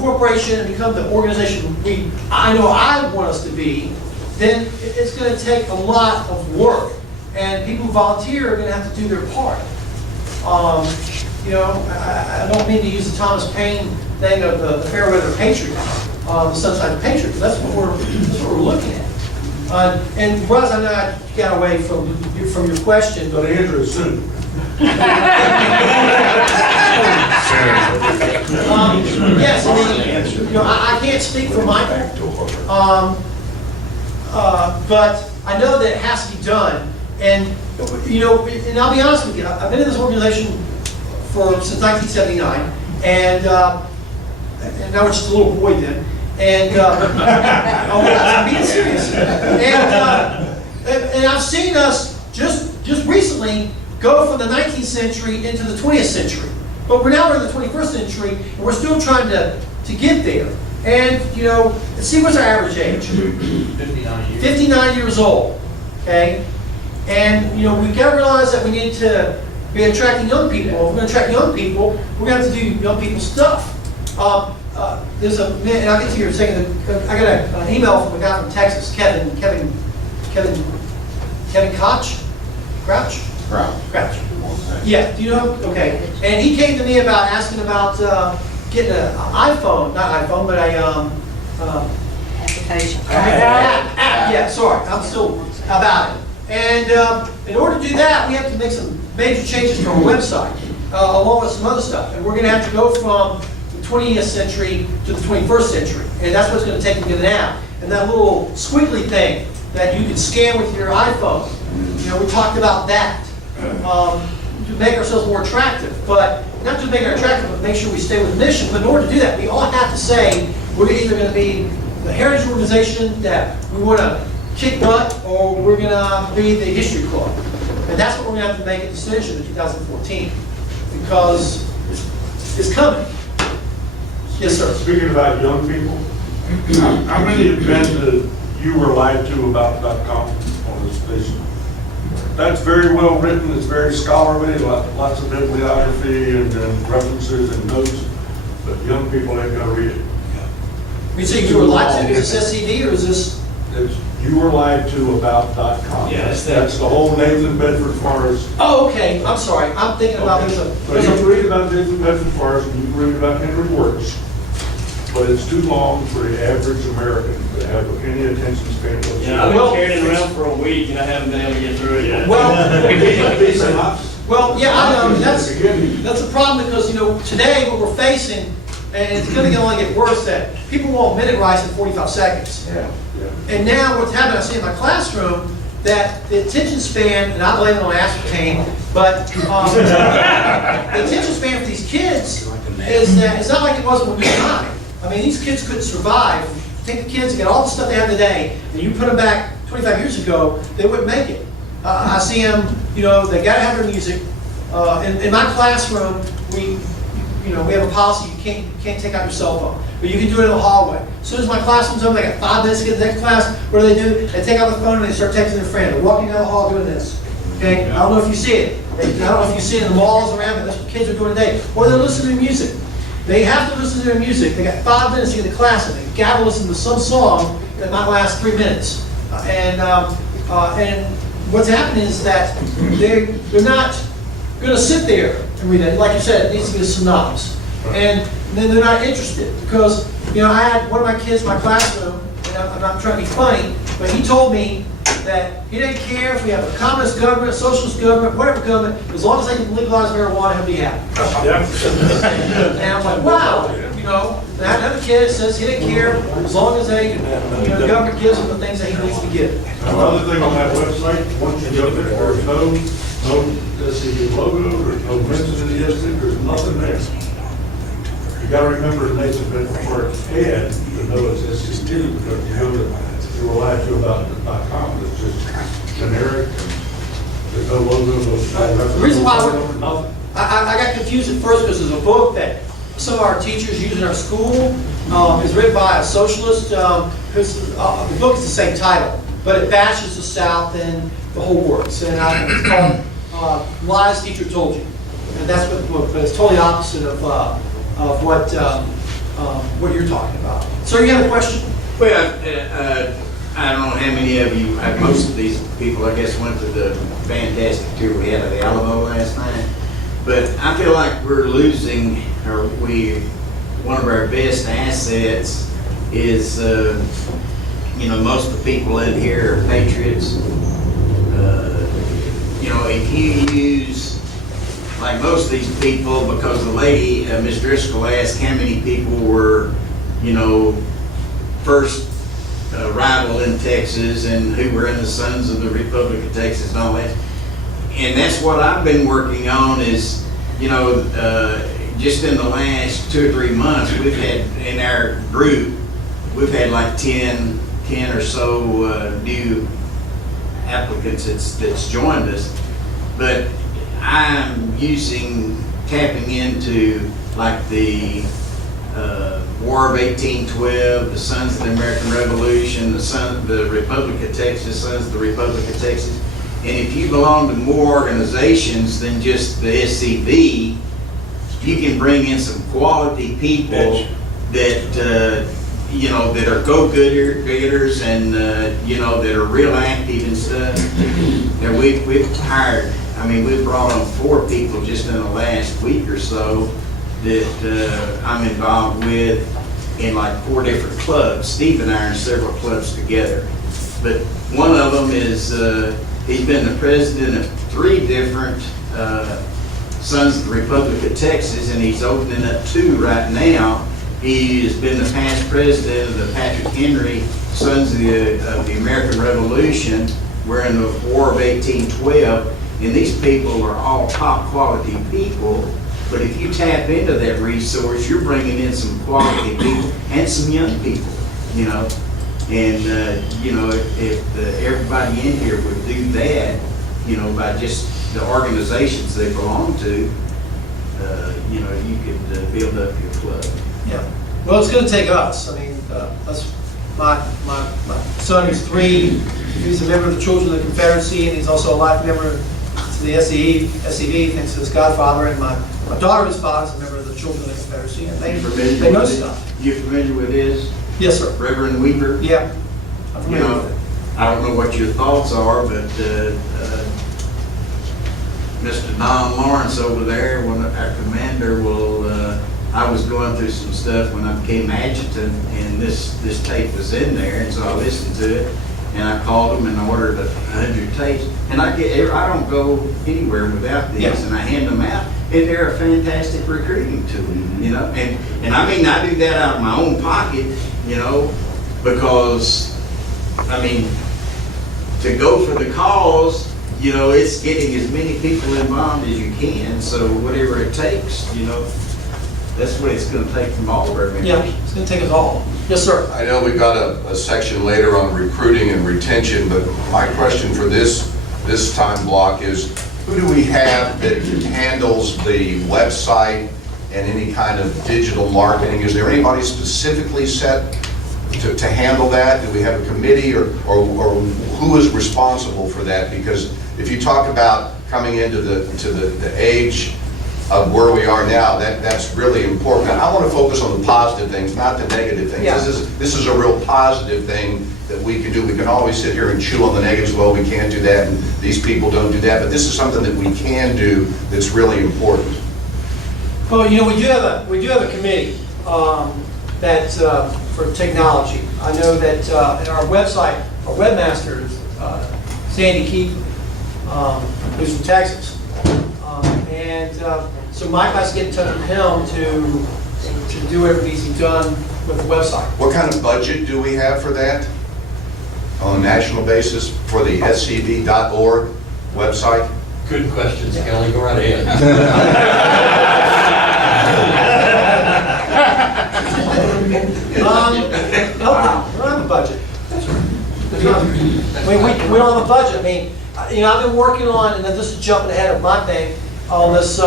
corporation and become the organization I know I want us to be, then it's going to take a lot of work. And people who volunteer are going to have to do their part. You know, I don't mean to use the Thomas Paine thing of the Fairweather Patriot, the Sunside Patriot. That's what we're looking at. And Russ, I know I got away from your question, But answer it soon. yes, I mean, you know, I can't speak for Michael, but I know that it has to be done. And you know, and I'll be honest with you, I've been in this organization since 1979, and I was just a little boy then. And I'm being serious. And I've seen us just recently go from the 19th century into the 20th century. But we're now in the 21st century, and we're still trying to get there. And you know, let's see, what's our average age? 59 years. 59 years old. Okay. And you know, we've got to realize that we need to be attracting young people. If we're going to attract young people, we're going to have to do young people stuff. There's a man, and I'll get to your second. I got an email from a guy from Texas, Kevin Crouch. Yeah, do you know him? Okay. And he came to me about asking about getting an iPhone, not iPhone, but a Application. app. Yeah, sorry, I'm still about it. And in order to do that, we have to make some major changes to our website, along with some other stuff. And we're going to have to go from the 20th century to the 21st century. And that's what's going to take to get an app. And that little squiggly thing that you can scan with your iPhone, you know, we talked about that. To make ourselves more attractive. But not just make it attractive, but make sure we stay with the mission. But in order to do that, we all have to say we're either going to be the heritage organization that we want to kick butt, or we're going to be the history club. And that's what we're going to have to make a decision in 2014, because it's coming. Yes, sir. Speaking about young people, how many events that you were lied to about.com on this station? That's very well written, it's very scholarly, lots of bibliography and references and notes, but young people ain't gonna read it. You say you were lied to? Is this SCV or is this? It's, you were lied to about.com. Yes, That's the whole Nathan Bedford Forrest. Oh, okay. I'm sorry. I'm thinking about So you can read about Nathan Bedford Forrest and you can read about Henry Wirtz, but it's too long for the average American to have any attention span whatsoever. Yeah, I've been carrying it around for a week and I haven't been able to get through it yet. Well, yeah, I know. That's a problem, because you know, today what we're facing, and it's going to only get worse, that people want minute rights in 45 seconds. Yeah. And now what's happening, I see in my classroom, that the attention span, and I blame it on aspartame, but the attention span for these kids is that it's not like it was when we were 9. I mean, these kids couldn't survive. Take the kids and get all the stuff they have today, and you put them back 25 years ago, they wouldn't make it. I see them, you know, they got to have their music. In my classroom, we have a policy: you can't take out your cell phone, but you can do it in the hallway. As soon as my classroom's over, they got 5 minutes to get to the next class. What do? They take out the phone and they start texting their friend. They're walking down the hall doing this. Okay, I don't know if you see it. I don't know if you see it in the malls around, but that's what kids are doing today. Or they're listening to music. They have to listen to their music. They got 5 minutes to get to class, and they got to listen to some song that might last 3 minutes. And what's happening is that they're not going to sit there and read it. Like you said, it needs to be a synopsis. And then they're not interested, because you know, I had one of my kids in my classroom, and I'm not trying to be funny, but he told me that he didn't care if we have a communist government, a socialist government, whatever government, as long as they can legalize marijuana, he'll be happy. And I'm like, wow, you know. And I had another kid that says he didn't care as long as they, the government gives him the things that he needs to get. Another thing on that website, once you go there, there's no SCV logo, there's no mention of the SCV, there's nothing there. You gotta remember Nathan Bedford Forrest had to know it's SCV, because you know that you were lied to about.com. It's just generic, and there's no logo, no reference. The reason why I got confused at first, because there's a book that some of our teachers use in our school. It's written by a socialist. The book is the same title, but it bashes the South and the whole works. And it's called Lies Teacher Told You. And that's what the book, but it's totally opposite of what what you're talking about. Sir, you have a question? Well, I don't know how many of you, most of these people, I guess, went to the fantastic tour we had at the Alamo last night. But I feel like we're losing, one of our best assets is, most of the people in here are patriots. If you use, like most of these people, because the lady, Ms. Driscoll asked how many people were, first arrival in Texas and who were in the Sons of the Republic of Texas and all that. And that's what I've been working on is, just in the last 2 or 3 months, we've had, in our group, we've had like 10 or so new applicants that's joined us. But I'm tapping into like the War of 1812, the Sons of the American Revolution, the Republic of Texas, Sons of the Republic of Texas. And if you belong to more organizations than just the SCV, you can bring in some quality people that that are go-getters and that are real active and stuff. And we've hired. We've brought on 4 people just in the last week or so that I'm involved with in like 4 different clubs. Steve and I are in several clubs together. But one of them is, he's been the president of 3 different Sons of the Republic of Texas, and he's opening up 2 right now. He has been the past president of the Patrick Henry Sons of the American Revolution. We're in the War of 1812. And these people are all top quality people, but if you tap into that resource, you're bringing in some quality people and some young people, And, if everybody in here would do that, by just the organizations they belong to, you could build up your club. Yeah. Well, it's going to take us. That's my son who's 3. He's a member of the Children of the Confederacy, and he's also a life member to the SCV, thanks to his godfather, and my daughter's father is a member of the Children of the Confederacy, and they know stuff. You familiar with his? Yes, sir. Reverend Weaver? Yeah. I'm familiar with it. I don't know what your thoughts are, but Mr. Don Lawrence over there, our commander, I was going through some stuff when I became adjutant, and this tape was in there, and so I listened to it. And I called them and ordered 100 tapes. And I don't go anywhere without these, and I hand them out. And they're a fantastic recruiting tool, And I do that out of my own pocket, because, to go for the cause, it's getting as many people involved as you can. So whatever it takes, that's what it's going to take from all of our members. Yeah, it's going to take us all. Yes, sir. I know we've got a section later on recruiting and retention, but my question for this time block is, who do we have that handles the website and any kind of digital marketing? Is there anybody specifically set to handle that? Do we have a committee or who is responsible for that? Because if you talk about coming into the age of where we are now, that's really important. I want to focus on the positive things, not the negative things. Yeah. This is a real positive thing that we can do. We can always sit here and chew on the negatives. Well, we can't do that, and these people don't do that. But this is something that we can do that's really important. Well, we do have a committee that's for technology. I know that in our website, our webmaster is Sandy Keith, who's from Texas, so Mike has to get in touch with him to do whatever needs to be done with the website. What kind of budget do we have for that on a national basis for the scv.org website? Good questions, Kelly. Go right ahead. No, we don't have a budget. We don't have a budget. I've been working on, and then this is jumping ahead of my thing, on this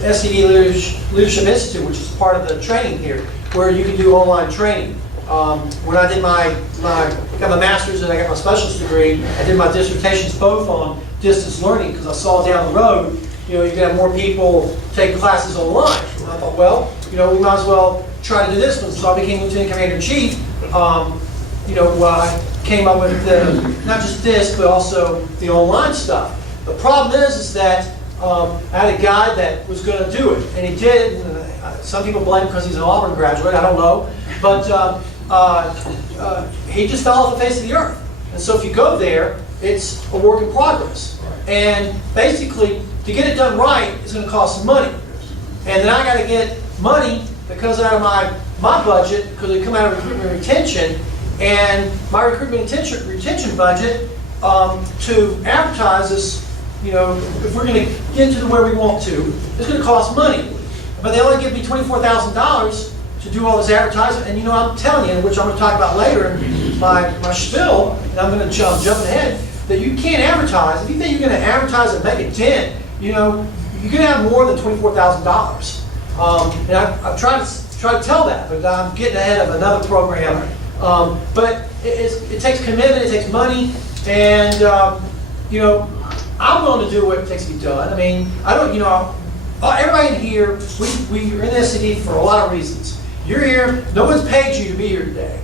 SCV Leadership Institute, which is part of the training here, where you can do online training. When I did got my master's and I got my specialist degree, I did my dissertations both on distance learning because I saw down the road, you can have more people take classes online. And I thought, well, you know, we might as well try to do this one. So I became Lieutenant Commander-in-Chief. You know, I came up with not just this, but also the online stuff. The problem is that I had a guy that was going to do it, and he did. And, some people blame him because he's an Auburn graduate. I don't know, but he just fell off the face of the earth. And so if you go there, it's a work in progress. And basically, to get it done right, it's going to cost some money. And then I got to get money that comes out of my budget, because it come out of recruitment and retention, and my recruitment and retention budget to advertise this. You know, if we're going to get to where we want to, it's going to cost money. But they only give me $24,000 to do all this advertising. And you know, I'm telling you, which I'm going to talk about later in my spiel, and I'm going to jump ahead, that you can't advertise. If you think you're going to advertise and make a dent, you know, you're going to have more than $24,000. And I've tried to tell that, but I'm getting ahead of another program. But it takes commitment, it takes money, and you know, I'm willing to do what it takes to be done. I mean, I don't, you know, everybody in here, we are in the SCD for a lot of reasons. You're here, no one's paid you to be here today.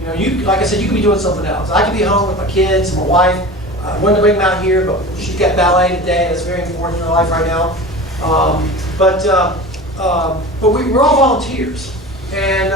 You know, you, like I said, you could be doing something else. I could be home with my kids and my wife. I wanted to bring them out here, but she's got ballet today. That's very important in her life right now. But we're all volunteers. And,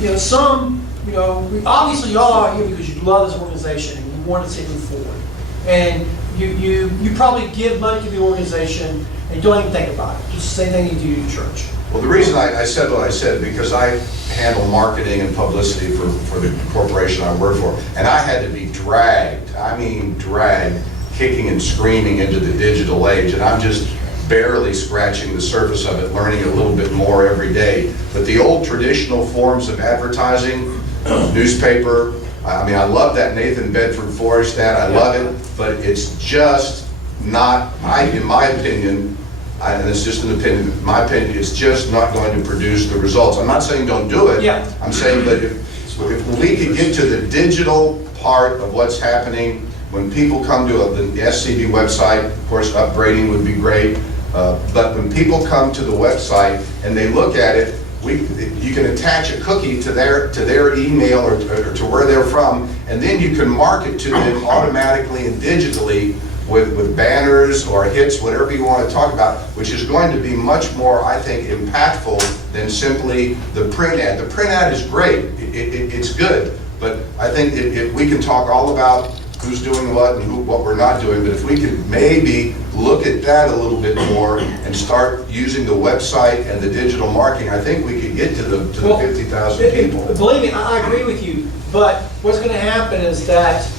you know, some, you know, obviously y'all are here because you love this organization and you want to see it move forward. And you probably give money to the organization and you don't even think about it. Just the same thing you do to your church. Well, the reason I said what I said, because I handle marketing and publicity for the corporation I work for, and I had to be dragged, I mean dragged, kicking and screaming into the digital age, and I'm just barely scratching the surface of it, learning a little bit more every day. But the old traditional forms of advertising, newspaper, I mean, I love that Nathan Bedford Forrest ad, I love it, but it's just not, in my opinion, and it's just an opinion, in my opinion, it's just not going to produce the results. I'm not saying don't do it. Yeah. I'm saying that if we could get to the digital part of what's happening, when people come to the SCV website, of course, upgrading would be great, but when people come to the website and they look at it, you can attach a cookie to their email or to where they're from, and then you can market to them automatically and digitally with banners or hits, whatever you want to talk about, which is going to be much more, I think, impactful than simply the print ad. The print ad is great, it's good, but I think if we can talk all about who's doing what and what we're not doing, but if we could maybe look at that a little bit more and start using the website and the digital marketing, I think we could get to the 50,000 people. Believe me, I agree with you, but what's going to happen is that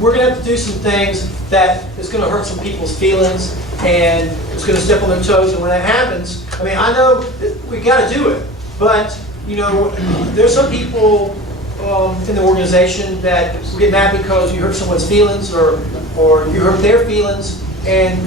we're going to have to do some things that is going to hurt some people's feelings, and it's going to step on their toes. And when that happens, I mean, I know we got to do it, but you know, there's some people in the organization that get mad because you hurt someone's feelings, or you hurt their feelings, and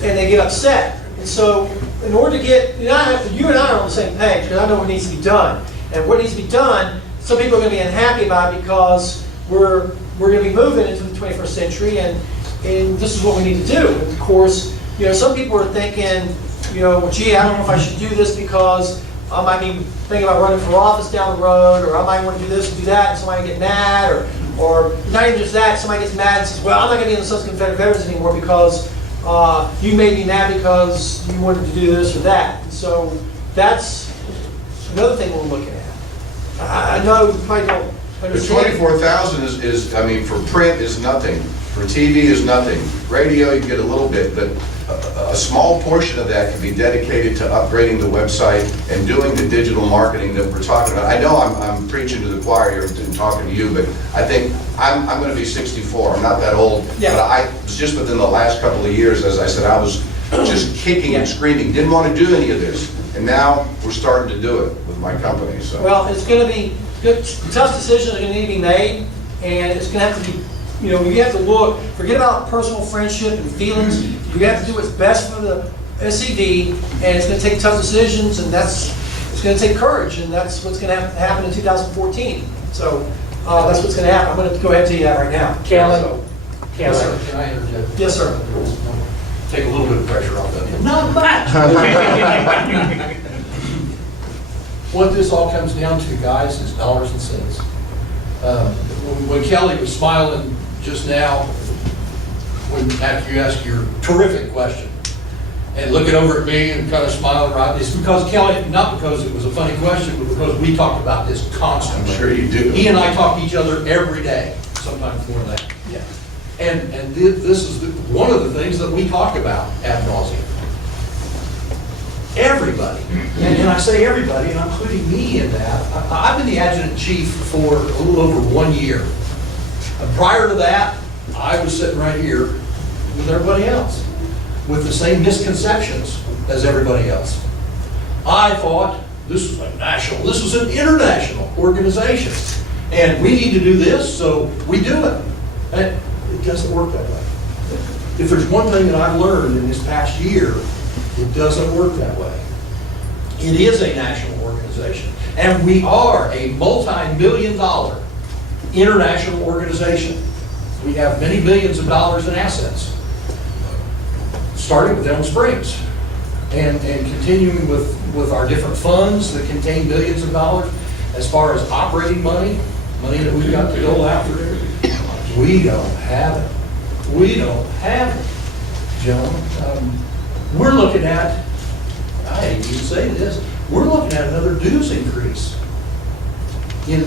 they get upset. And so, in order to get, you and I are on the same page, because I know what needs to be done, and what needs to be done, some people are going to be unhappy about it because we're going to be moving into the 21st century, and this is what we need to do. And of course, you know, some people are thinking, you know, well, gee, I don't know if I should do this because I might be thinking about running for office down the road, or I might want to do this and do that, and somebody get mad, or not even just that, somebody gets mad and says, well, I'm not going to be in the Sons of Confederate Veterans anymore because you made me mad because you wanted to do this or that. And so that's another thing we're looking at. I know you probably don't understand. The 24,000 is, I mean, for print is nothing. For TV is nothing. Radio, you get a little bit, but a small portion of that can be dedicated to upgrading the website and doing the digital marketing that we're talking about. I know I'm preaching to the choir here and talking to you, but I think I'm going to be 64. I'm not that old, Yeah. but I was just within the last couple of years, as I said, I was just kicking and screaming, didn't want to do any of this. And now we're starting to do it with my company. So. Well, it's going to be tough decisions are going to need to be made, and it's going to have to be, you know, you have to look, forget about personal friendship and feelings. You have to do what's best for the SCV, and it's going to take tough decisions, and it's going to take courage, and that's what's going to happen in 2014. So that's what's going to happen. I'm going to go ahead and tell you that right now. Kelly? So, Kelly? yes, sir. Can I interject? Yes, sir. take a little bit of pressure off of you. Not much. What this all comes down to, guys, is dollars and cents. When Kelly was smiling just now, after you asked your terrific question, and looking over at me and kind of smiling, right, it's because Kelly, not because it was a funny question, but because we talked about this constantly. I'm sure you do. He and I talk to each other every day, sometimes more than that. Yeah. And this is one of the things that we talk about ad nauseum. Everybody, and I say everybody, and I'm including me in that. I've been the adjutant chief for a little over 1 year. Prior to that, I was sitting right here with everybody else, with the same misconceptions as everybody else. I thought this was a national, this was an international organization, and we need to do this, so we do it. And it doesn't work that way. If there's one thing that I've learned in this past year, it doesn't work that way. It is a national organization, and we are a multi-million-dollar international organization. We have many billions of dollars in assets, starting with Elm Springs, and continuing with our different funds that contain billions of dollars. As far as operating money that we've got to dole out through, we don't have it. We don't have it, gentlemen. We're looking at, I hate to even say this, we're looking at another dues increase in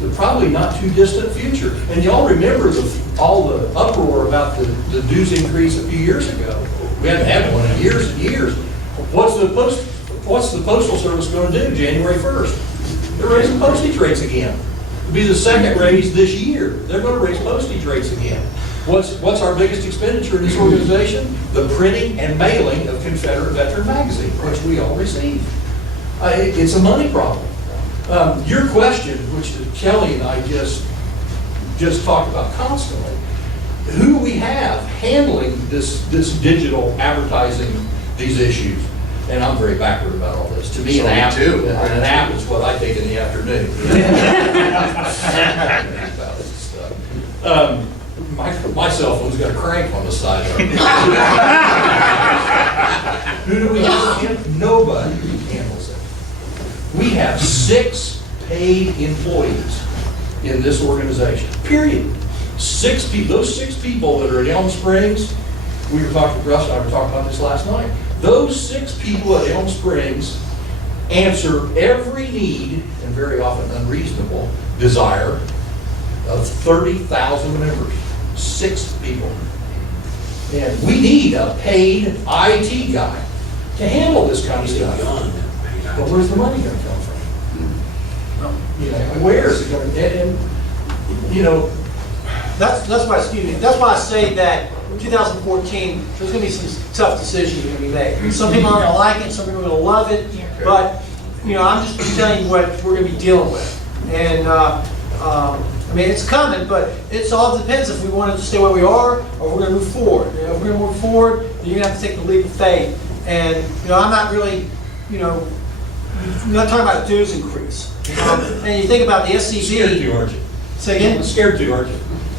the probably not too distant future. And y'all remember all the uproar about the dues increase a few years ago. We haven't had one in years and years. What's the Postal Service going to do January 1st? They're raising postage rates again. It'll be the second raise this year. They're going to raise postage rates again. What's our biggest expenditure in this organization? The printing and mailing of Confederate Veteran Magazine, which we all receive. It's a money problem. Your question, which Kelly and I just talked about constantly, who we have handling this digital advertising, these issues. And I'm very backward about all this. To me, an app is what I take in the afternoon. About this stuff. My cell phone's got a crank on the side of it. Who do we have? Nobody handles it. We have 6 paid employees in this organization, period. 6 people. Those 6 people that are at Elm Springs, Russ and I were talking about this last night. Those 6 people at Elm Springs answer every need, and very often unreasonable, desire of 30,000 members. 6 people. And we need a paid IT guy to handle this kind of stuff. But where's the money going to come from? Where is it going to, and That's why, excuse me, that's why I say that in 2014, there's going to be some tough decisions going to be made. Some people aren't going to like it, some people are going to love it, but, I'm just telling you what we're going to be dealing with. And, it's coming, but it all depends if we want to stay where we are or we're going to move forward. If we're going to move forward, then you're going to have to take the leap of faith. And, I'm not really, I'm not talking about dues increase. And you think about the SCV. scared to, aren't you? Say again? Scared to, aren't you?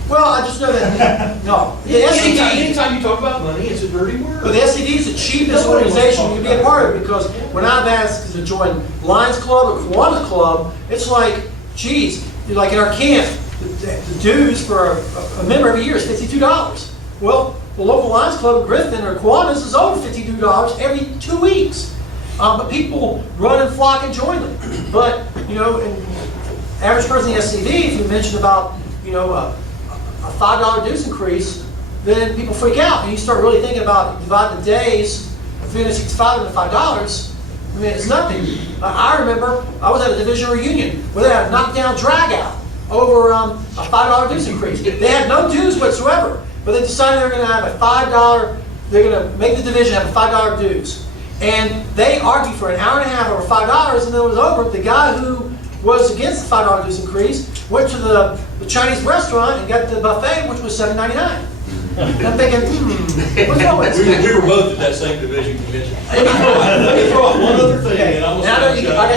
Well, I just know that, no. The SCV, Anytime you talk about money, it's a dirty word. but the SCV is the cheapest organization you can be a part of, because when I've asked to join Lions Club or Kiwanis Club, it's like, geez, like in our camp, the dues for a member every year is $52. Well, the local Lions Club in Griffin or Kiwanis is over $52 every 2 weeks. But people run and flock and join them. But, and average person in the SCV, if you mention about, a $5 dues increase, then people freak out. And you start really thinking about dividing the days of 365 into $5. It's nothing. I remember I was at a division reunion where they had a knockdown drag out over a $5 dues increase. They had no dues whatsoever, but they decided they were going to have a $5, they're going to make the division have a $5 dues. And they argued for an hour and a half over $5, and then it was over. The guy who was against the $5 dues increase went to the Chinese restaurant and got the buffet, which was $7.99. I'm thinking, what's wrong with this? We were both at that same division convention. Let me throw out one other thing, and I'm I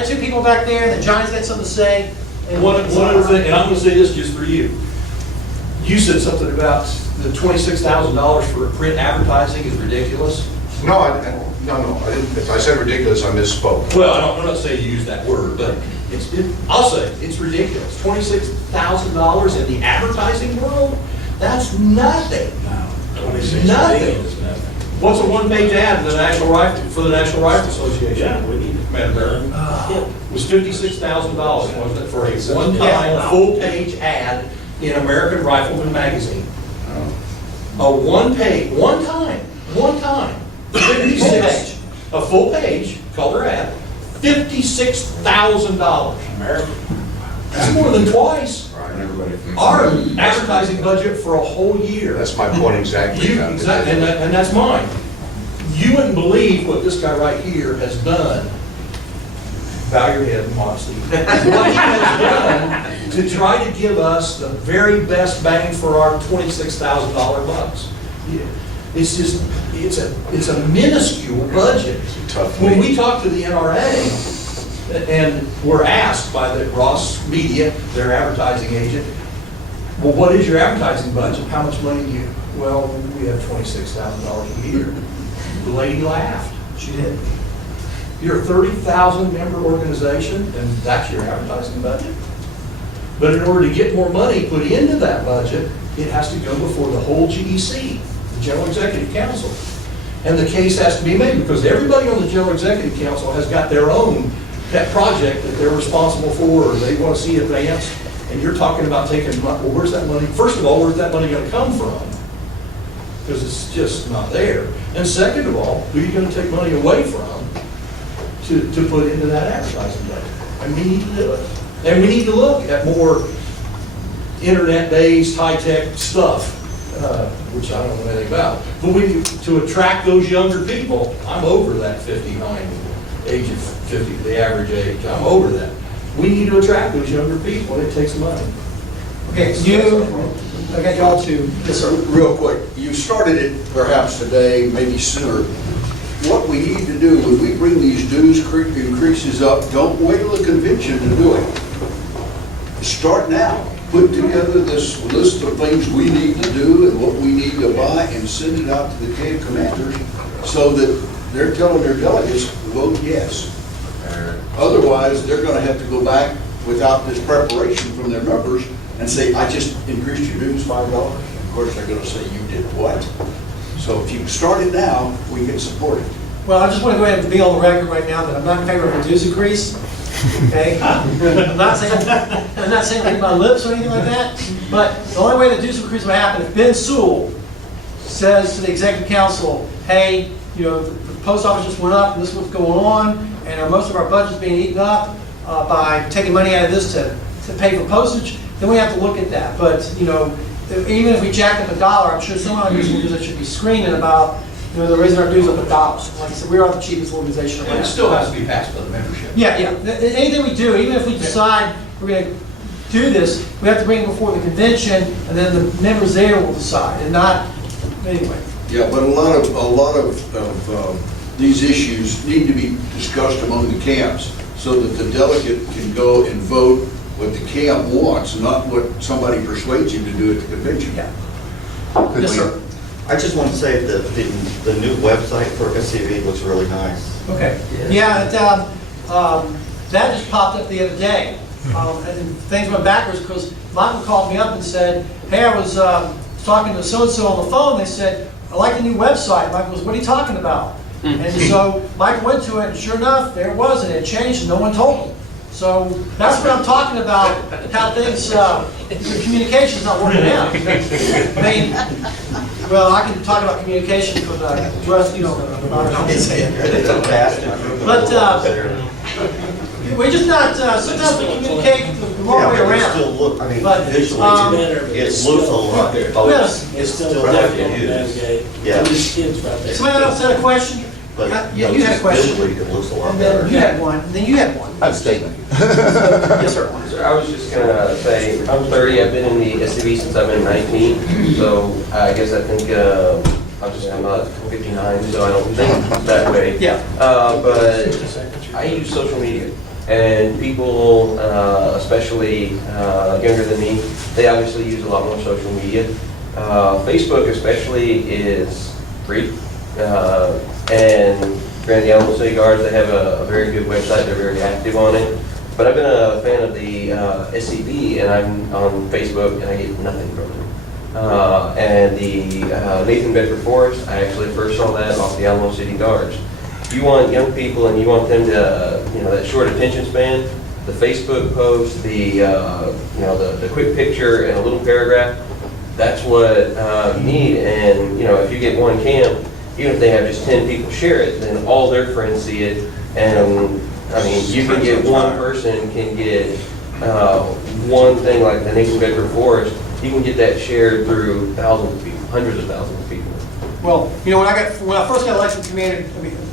got 2 people back there, and then Johnny's got something to say. And one other thing, and I'm going to say this just for you. You said something about the $26,000 for print advertising is ridiculous. No, I didn't, if I said ridiculous, I misspoke. Well, I'm not saying you use that word, but I'll say it's ridiculous. $26,000 in the advertising world? That's nothing. Nothing. What's a one-page ad for the National Rifle Association? Yeah, we need it. Madam Mayor? It was $56,000, wasn't it, for a one-time, full-page ad in American Rifleman magazine? A one-page, one time, 56, a full page, color ad, $56,000. That's more than twice our advertising budget for a whole year. That's my point exactly. Exactly, and that's mine. You wouldn't believe what this guy right here has done. Bow your head modestly. What he has done to try to give us the very best bang for our $26,000 bucks. It's just, it's a minuscule budget. When we talk to the NRA, and we're asked by the Ross Media, their advertising agent, well, what is your advertising budget? How much money do you? Well, we have $26,000 a year. The lady laughed. She did. You're a 30,000 member organization, and that's your advertising budget? But in order to get more money put into that budget, it has to go before the whole GEC, the General Executive Council. And the case has to be made because everybody on the General Executive Council has got their own pet project that they're responsible for or they want to see advanced. And you're talking about taking, well, where's that money? First of all, where's that money going to come from? Because it's just not there. And second of all, who are you going to take money away from to put into that advertising budget? And we need to do it. And we need to look at more internet-based, high-tech stuff, which I don't know anything about. But to attract those younger people, I'm over that 59 age of 50, the average age. I'm over that. We need to attract those younger people, and it takes money. Okay, I got y'all to, yes, sir. Real quick, you started it perhaps today, maybe sooner. What we need to do when we bring these dues increases up, don't wait till the convention to do it. Start now. Put together this list of things we need to do and what we need to buy and send it out to the camp commanders so that they're telling their delegates to vote yes. Otherwise, they're going to have to go back without this preparation from their members and say, I just increased your dues $5. Of course, they're going to say, you did what? So if you start it now, we can support it. Well, I just want to go ahead and be on the record right now that I'm not in favor of a dues increase. Okay? I'm not saying read my lips or anything like that, but the only way the dues increase will happen if Ben Sewell says to the executive council, hey, you know, the post office just went up and this is what's going on, and most of our budget's being eaten up by taking money out of this to pay for postage, then we have to look at that. But, you know, even if we jacked up $1, I'm sure some of these organizations should be screaming about, you know, they're raising our dues up $1. Like I said, we are the cheapest organization around. And it still has to be passed by the membership. Yeah. Anything we do, even if we decide we're going to do this, we have to bring it before the convention, and then the members there will decide, and not, anyway. Yeah, but a lot of these issues need to be discussed among the camps so that the delegate can go and vote what the camp wants, not what somebody persuades you to do at the convention. Yeah. Yes, sir. I just want to say that the new website for SCV looks really nice. Okay. Yeah, that just popped up the other day. And things went backwards because Michael called me up and said, hey, I was talking to so-and-so on the phone. They said, I like the new website. Michael goes, what are you talking about? And so Michael went to it, and sure enough, there it was, and it changed, and no one told him. So that's what I'm talking about, how things, the communication's not working out. I mean, well, I can talk about communication for the rest, you know, but we're just not, sometimes we communicate the wrong way around. Still look, I mean, But, visually, it looks a lot. Yes. It's still Still have to difficult to use. navigate. Yeah. There's kids right there. Somebody else had a question? But Yeah, you had a question. visually, it looks a lot And better. then you had one, and then you had one. I have a statement. Yes, sir. I was just gonna say, I'm 30, I've been in the SCV since I've been 19, so I guess I think, I'm not 59, so I don't think that way. Yeah. But I use social media, And people, especially younger than me, they obviously use a lot more social media. Facebook especially is free. And granted, the Alamo City Guards, they have a very good website, they're very active on it. But I've been a fan of the SCV, and I'm on Facebook, and I get nothing from them. And the Nathan Bedford Forest, I actually first saw that off the Alamo City Guards. If you want young people and you want them to, that short attention span, the Facebook post, the quick picture and a little paragraph, that's what you need. And, if you get one camp, even if they have just 10 people share it, then all their friends see it. And, you can get one person can get one thing like the Nathan Bedford Forest, you can get that shared through thousands of people, hundreds of thousands of people. Well, when I first got elected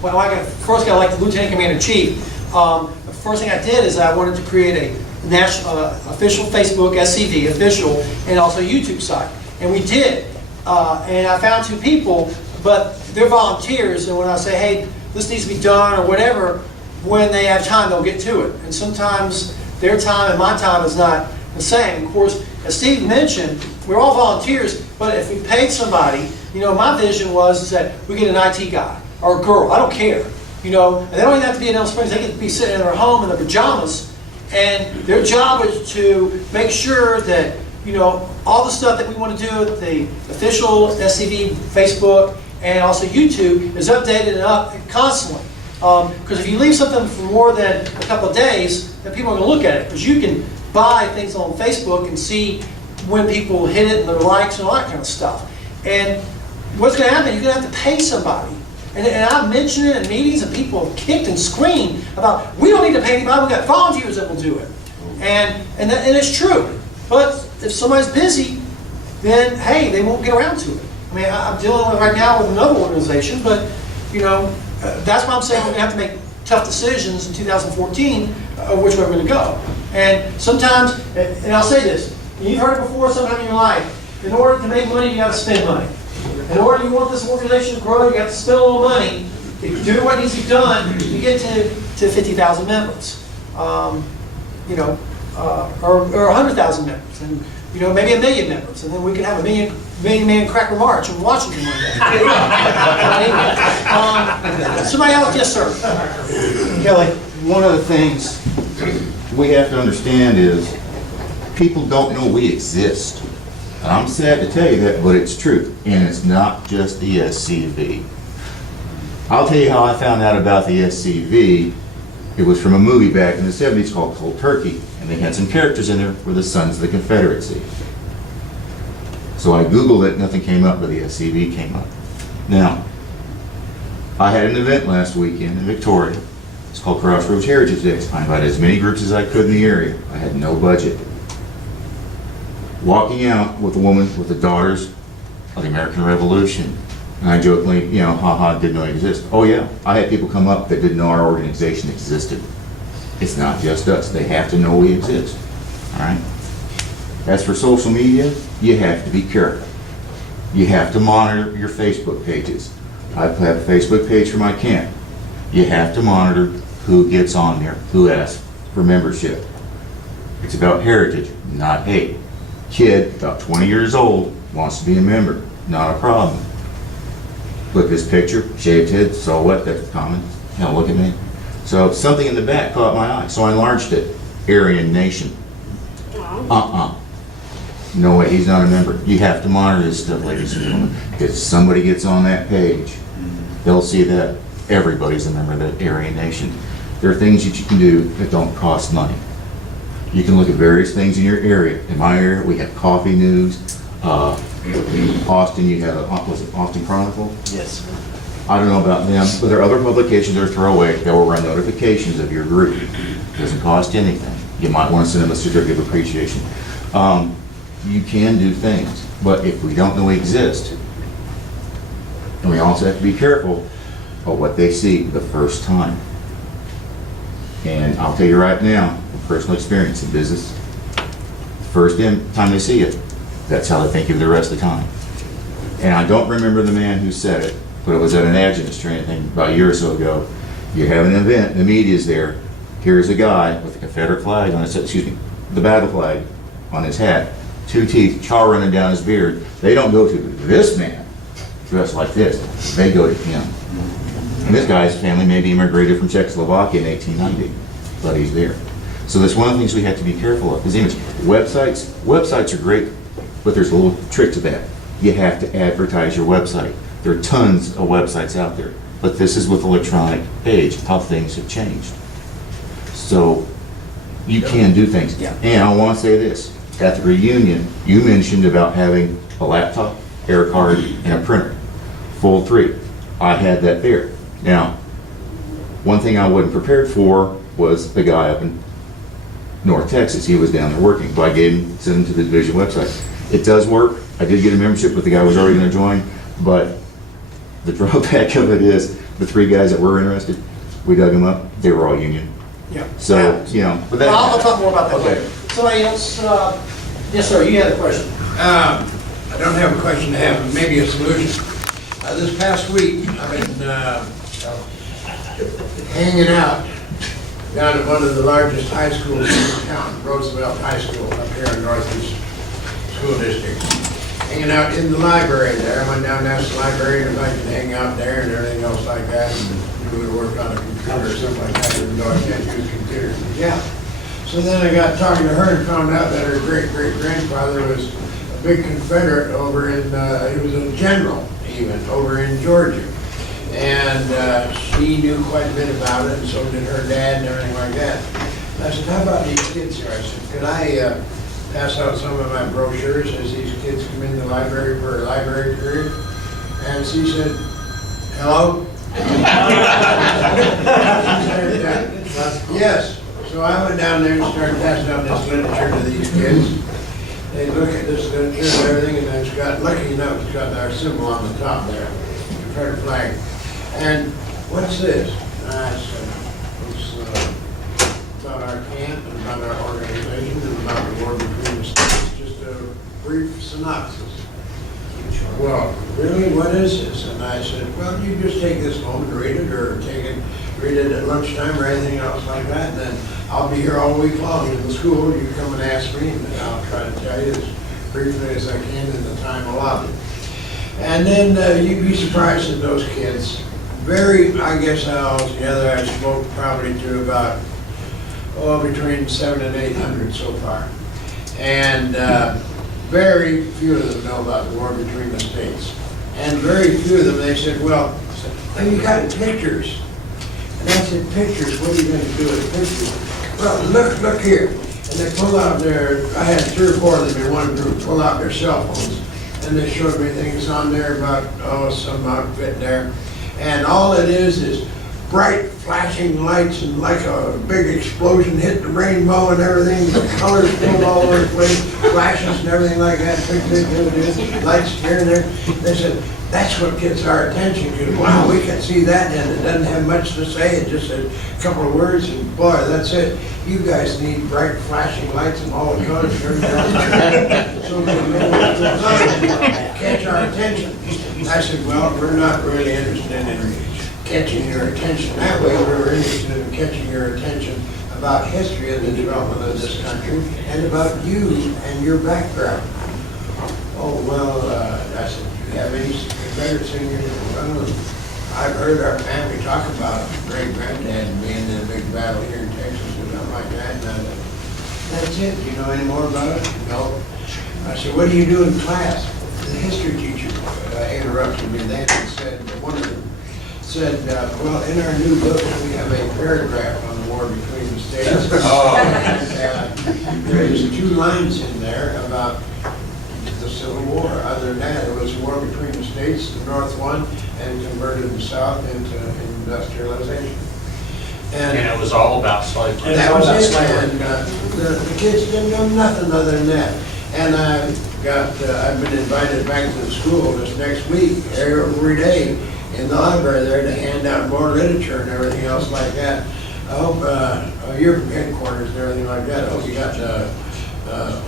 first got elected Lieutenant Commander Chief, the first thing I did is I wanted to create a national, official Facebook, SCV, official, and also YouTube site. And we did. And I found 2 people, but they're volunteers, and when I say, hey, this needs to be done or whatever, when they have time, they'll get to it. And sometimes their time and my time is not the same. Of course, as Steve mentioned, we're all volunteers, but if we paid somebody, my vision was that we get an IT guy or a girl, I don't care. And they don't even have to be in Elm Springs, they can be sitting in their home in their pajamas, and their job is to make sure that, all the stuff that we want to do at the official SCV, Facebook, and also YouTube is updated and up constantly. Because if you leave something for more than a couple of days, then people are going to look at it. Because you can buy things on Facebook and see when people hit it and their likes and all that kind of stuff. And what's going to happen, you're going to have to pay somebody. And I've mentioned it in meetings, and people have kicked and screamed about, we don't need to pay anybody, we've got volunteers that will do it. And it's true. But if somebody's busy, then hey, they won't get around to it. I'm dealing with right now with another organization, but that's why I'm saying we're going to have to make tough decisions in 2014 which way we're going to go. And sometimes, and I'll say this, and you've heard it before sometime in your life, in order to make money, you got to spend money. In order you want this organization to grow, you have to spend a little money to do what needs to be done to get to 50,000 members, or 100,000 members, and maybe 1 million members, and then we can have a million man cracker march in Washington one day. Somebody else, yes, sir. Kelly, one of the things we have to understand is people don't know we exist. And I'm sad to tell you that, but it's true. And it's not just the SCV. I'll tell you how I found out about the SCV. It was from a movie back in the 70s called Cold Turkey. And they had some characters in there who were the Sons of the Confederacy. So I Googled it, nothing came up, but the SCV came up. Now, I had an event last weekend in Victoria. It's called Crossroads Heritage Days. I invited as many groups as I could in the area. I had no budget. Walking out with a woman with the Daughters of the American Revolution. And I jokingly, didn't know it existed. Oh yeah, I had people come up that didn't know our organization existed. It's not just us. They have to know we exist. All right? As for social media, you have to be careful. You have to monitor your Facebook pages. I have a Facebook page for my camp. You have to monitor who gets on there, who asks for membership. It's about heritage, not hate. Kid, about 20 years old, wants to be a member. Not a problem. Look at this picture, shaved head, so what? That's common. Now look at me. So something in the back caught my eye, so I enlarged it. Aryan Nation. No way, he's not a member. You have to monitor this stuff, ladies and gentlemen, because if somebody gets on that page, they'll see that everybody's a member of that Aryan Nation. There are things that you can do that don't cost money. You can look at various things in your area. In my area, we have Coffee News. In Austin, you have, was it Austin Chronicle? Yes. I don't know about them, but there are other publications that are throwaway that will run notifications of your group. It doesn't cost anything. You might want to send them a certificate of appreciation. You can do things, but if we don't know we exist, and we also have to be careful of what they see the first time. And I'll tell you right now, from personal experience in business, the first time they see it, that's how they think of the rest of the time. And I don't remember the man who said it, but it was at an adjutant's training thing about a year or so ago. You're having an event, the media's there, Here's a guy with the Confederate flag on his, excuse me, the battle flag on his hat, 2 teeth, char running down his beard. They don't go to this man dressed like this. They go to him. And this guy's family maybe immigrated from Czechoslovakia in 1890, but he's there. So that's one of the things we have to be careful of, is image. Websites are great, but there's a little trick to that. You have to advertise your website. There are tons of websites out there, but this is with electronic age, how things have changed. So you can do things. And I want to say this, at the reunion, you mentioned about having a laptop, air card, and a printer, full 3. I had that there. Now, one thing I wasn't prepared for was the guy up in North Texas. He was down there working, but I sent him to the division website. It does work. I did get a membership, but the guy was already going to join. But the drawback of it is the 3 guys that were interested, we dug them up. They were all union. Yeah. So, you know, but that. I'll talk more about that Okay. later. Somebody else, yes, sir, you had a question. I don't have a question, I have maybe a solution. This past week, I've been hanging out down at one of the largest high schools in town, Roosevelt High School, up here in Northeast School District. Hanging out in the library there. I went down to the library and I could hang out there and everything else like that, and do a little work on a computer or something like that, even though I can't use computers. Yeah. So then I got talking to her and found out that her great-great-grandfather was a big Confederate over in, he was a general even, over in Georgia. And she knew quite a bit about it, and so did her dad and everything like that. And I said, how about these kids here? I said, could I pass out some of my brochures as these kids come in the library for a library period? And she said, hello? Yes. So I went down there and started passing out this literature to these kids. They look at this literature and everything, and it's got, lucky enough, it's got our symbol on the top there, Confederate flag. And what's this? And I said, it's about our camp and about our organization and about the war between the states. Just a brief synopsis. Well, really, what is this? And I said, well, you just take this home and read it, or read it at lunchtime or anything else like that, and then I'll be here all week long in the school. You come and ask me, and I'll try to tell you as briefly as I can in the time allotted. And then you'd be surprised at those kids. I guess altogether I spoke probably to about, between 700 and 800 so far. And very few of them know about the war between the states. And very few of them, they said, well, have you got pictures? And I said, pictures? What are you going to do with pictures? Well, look here. And they pull out I had 3 or 4 of them in one group, pull out their cell phones. And they showed me things on there about, some outfit there. And all it is bright flashing lights and like a big explosion hit the rainbow and everything, the colors pulled all over the place, flashes and everything like that, big, lights here and there. They said, that's what gets our attention, because wow, we can see that, and it doesn't have much to say, it just a couple of words, and boy, that's it. You guys need bright flashing lights and all the colors and everything. So we catch our attention. I said, well, we're not really interested in catching your attention that way. We're interested in catching your attention about history and the development of this country and about you and your background. Oh, well, I said, do you have any Confederates in your, well, I've heard our family talk about great-granddad being in a big battle here in Texas or something like that. And I said, that's it. Do you know any more about it? No. I said, what do you do in class? The history teacher interrupted me then and said, one of them said, well, in our new book, we have a paragraph on the war between the states. And there's 2 lines in there about the Civil War. Other than that, it was a war between the states. The North won and converted the South into industrialization. And it was all about slavery. And that was it. And the kids didn't know nothing other than that. And I've been invited back to the school this next week, every day, in the library there to hand out more literature and everything else like that. I hope your headquarters and everything like that, I hope you got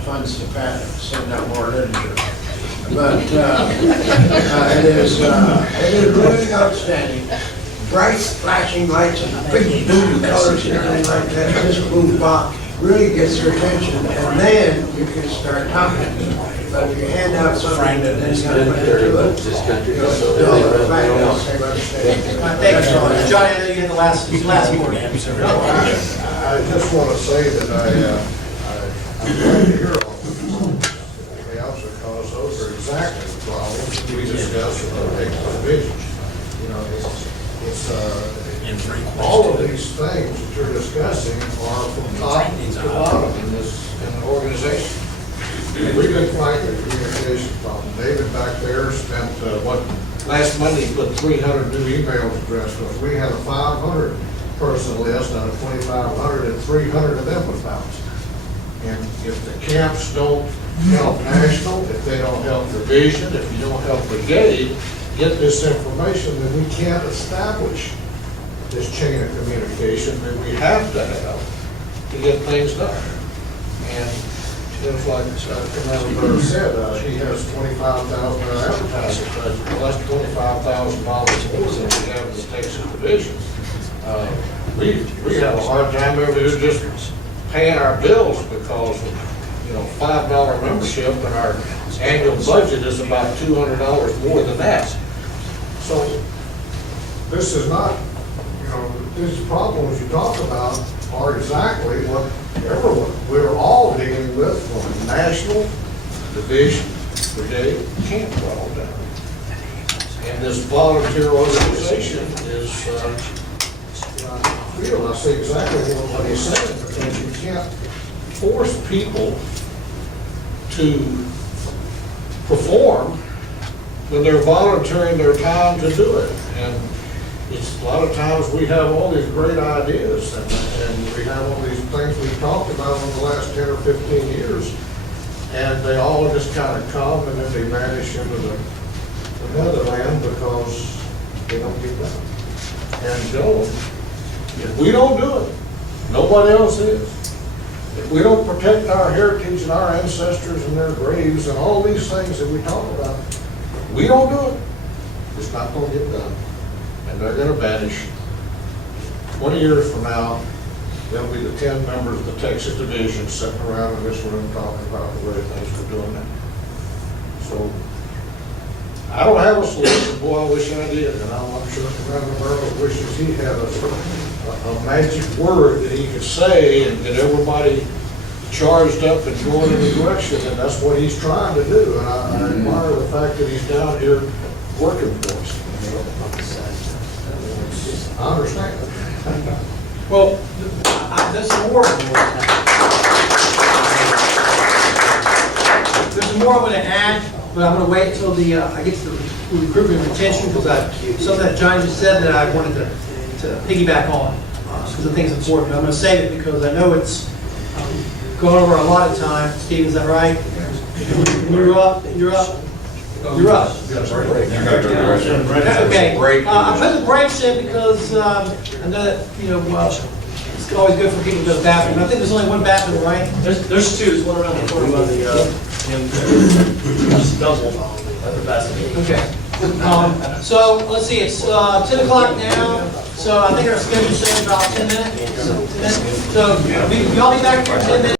funds to send out more literature. But it is really outstanding bright flashing lights and big blue colors and everything like that, this blue box really gets their attention, and then you can start talking. But if you hand out something that then you gotta put into it, Thank you, John. Johnny, I know you had the last word. I just want to say that I'm glad to hear all the else, because those are exactly the problems we discussed with the divisions. You know, all of these things that you're discussing are from top to bottom in the organization. We've been fighting the communication problem. David back there spent, last Monday he put 300 new emails addressed to us. We had a 500 person list out of 2,500, and 300 of them was bounced. And if the camps don't help national, if they don't help division, if you don't help brigade get this information, then we can't establish this chain of communication that we have to have to get things done. And just like Commander Barrow said, he has $25,000 advertising budget, well, that's $25,000 more than we have in the Texas division. We have a hard time over here just paying our bills because of, you know, $5 membership, and our annual budget is about $200 more than that. So this is not, you know, these problems you talk about are exactly what we're all dealing with from national, division, brigade, camp all down. And this volunteer organization is, I see exactly what he's saying, because you can't force people to perform when they're volunteering their time to do it. And it's a lot of times we have all these great ideas, and we have all these things we've talked about in the last 10 or 15 years, and they all just kind of come and then they vanish into the netherland because they don't get done. And Joe, if we don't do it, nobody else is. If we don't protect our heritage and our ancestors and their graves and all these things that we talk about, we don't do it, it's not going to get done. And they're going to vanish. 20 years from now, there'll be the 10 members of the Texas division sitting around in this room talking about the way things are doing now. So, I don't have a solution. Boy, I wish I did. And I'm sure Commander Barrow wishes he had a magic word that he could say and get everybody charged up and going in the direction. And that's what he's trying to do. And I admire the fact that he's down here working for us. I understand. Well, there's some more. There's some more I'm going to add, but I'm going to wait until I get to the recruitment and retention, because something that John just said that I wanted to piggyback on, because I think it's important. I'm going to save it because I know it's gone over a lot of time. Steve, is that right? You're up. You're up. You're up. Okay. I put the brakes in because I know that, you know, it's always good for people to go to the bathroom. I think there's only one bathroom, right? There's two. There's one around the corner by the double at the bathroom. Okay. So let's see. It's 10 o'clock now. So I think our schedule says about 10 minutes. So we all be back here in 10 minutes.